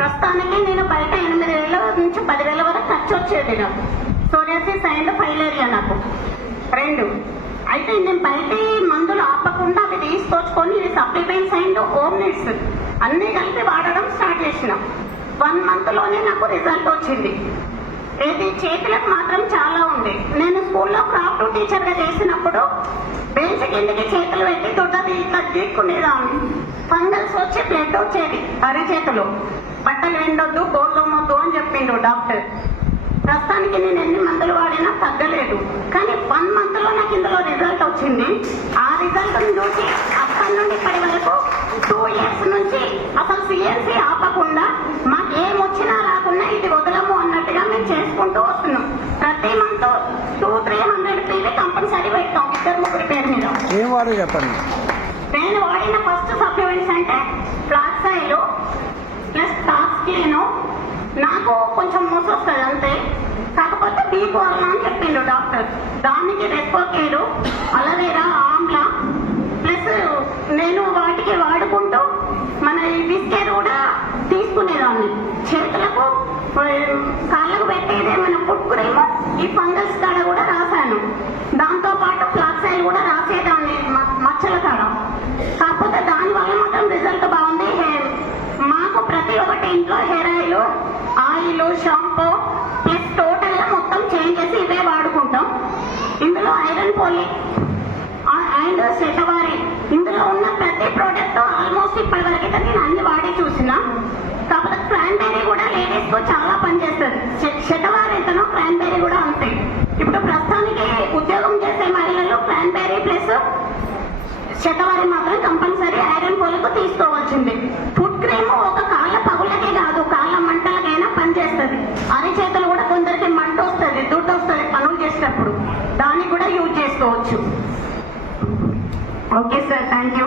ప్రస్తుతానికి నేను బయట 8,000 నుంచి 10,000 వరకు ఖర్చు వచ్చేది నాకు. సోరియాసిస్ అండ్ ఫైలేరియా నాకు 2. అయితే నేను బయట మందులు ఆపకుండా అవి తీసుకొచ్చుకొని ఇవి సప్లిమెంట్స్ అండ్ హోమ్ నీడ్స్ అన్నీ కలిపి వాడడం స్టార్ట్ చేసిన. 1 మంత్లోనే నాకు రిజల్ట్ వచ్చింది. ఇది చేతులకు మాత్రం చాలా ఉంది. నేను స్కూల్లో క్రాఫ్ట్ టీచర్గా చేసినప్పుడు బెంచ్ కిందకి చేతులు పెట్టి దొడ్డది తీసుకునేదాన్ని. ఫంగల్స్ వచ్చి బ్లడ్ వచ్చేది అరిచేతులు. బట్టలు ఎండొద్దు, గోల్దొమ్మొద్దు అని చెప్పిండు డాక్టర్. ప్రస్తుతానికి నేను ఎన్ని మందులు వాడినా తగ్గలేదు. కానీ 1 మంత్లో నాకు ఇందులో రిజల్ట్ వచ్చింది. ఆ రిజల్ట్ చూసి అప్పటి నుండి ఇప్పటి వరకు 2 ఇయర్స్ నుంచి అసలు సిఎన్సి ఆపకుండా మాకు ఏమొచ్చినా రాకున్నా ఇది వదలము అన్నట్టుగా మేము చేసుకుంటూ వస్తున్నాం. ప్రతి మంత్ 200-300 పీవీ కంపల్సరీ పెడతాం 2-3 పేరు మీద. ఏం వాడు చెప్పండి. నేను వాడిన ఫస్ట్ సప్లిమెంట్స్ అంటే ఫ్లాక్సైడ్ ప్లస్ టాక్స్క్లీను. నాకు కొంచెం మోస వస్తుంది అంతే, కాకపోతే బీకు వల్ల అని చెప్పిండు డాక్టర్. దానికి రెస్పోకేడు, అలవేరా, ఆమ్లా ప్లస్ నేను వాటికి వాడుకుంటూ మన బిస్కెట్ కూడా తీసుకునేదాన్ని. చేతులకు కాళ్ళకు పెట్టేదే మన పుట్టుకునేమో ఈ ఫంగల్స్ కాడ కూడా రాశాను. దాంతో పాటు ఫ్లాక్సైడ్ కూడా రాసేదాన్ని మచ్చల కాడ. కాకపోతే దానివల్ల మాత్రం రిజల్ట్ బాగుంది. మాకు ప్రతి ఒక్కటి ఇంట్లో hair oil, shampoo plus total గా మొత్తం చేంజ్ చేసి ఇవే వాడుకుంటాం. ఇందులో ఐరన్ పోలిక్ అండ్ శతవారి ఇందులో ఉన్న ప్రతి ప్రోడక్ట్ ఆల్మోస్ట్ ఇప్పటివరకు అయితే నేను అన్ని వాడి చూసిన. కాకపోతే క్రాన్బెర్రీ కూడా లేడీస్ కు చాలా పనిచేస్తుంది. శతవారి ఎంతనో క్రాన్బెర్రీ కూడా అంతే. ఇప్పుడు ప్రస్తుతానికి ఉద్యోగం చేసే మహిళలు క్రాన్బెర్రీ ప్లస్ శతవారి మాత్రం కంపల్సరీ ఐరన్ పోలిక్ తీసుకోవాల్సింది. ఫుడ్ క్రీమ్ ఒక కాళ్ళ పగులకే కాదు, కాళ్ళ మంటలకైనా పనిచేస్తుంది. అరిచేతులు కూడా కొందరికి మంట వస్తుంది, దుడ్డు వస్తుంది పనులు చేసేటప్పుడు, దాన్ని కూడా యూజ్ చేసుకోవచ్చు. Okay sir, thank you.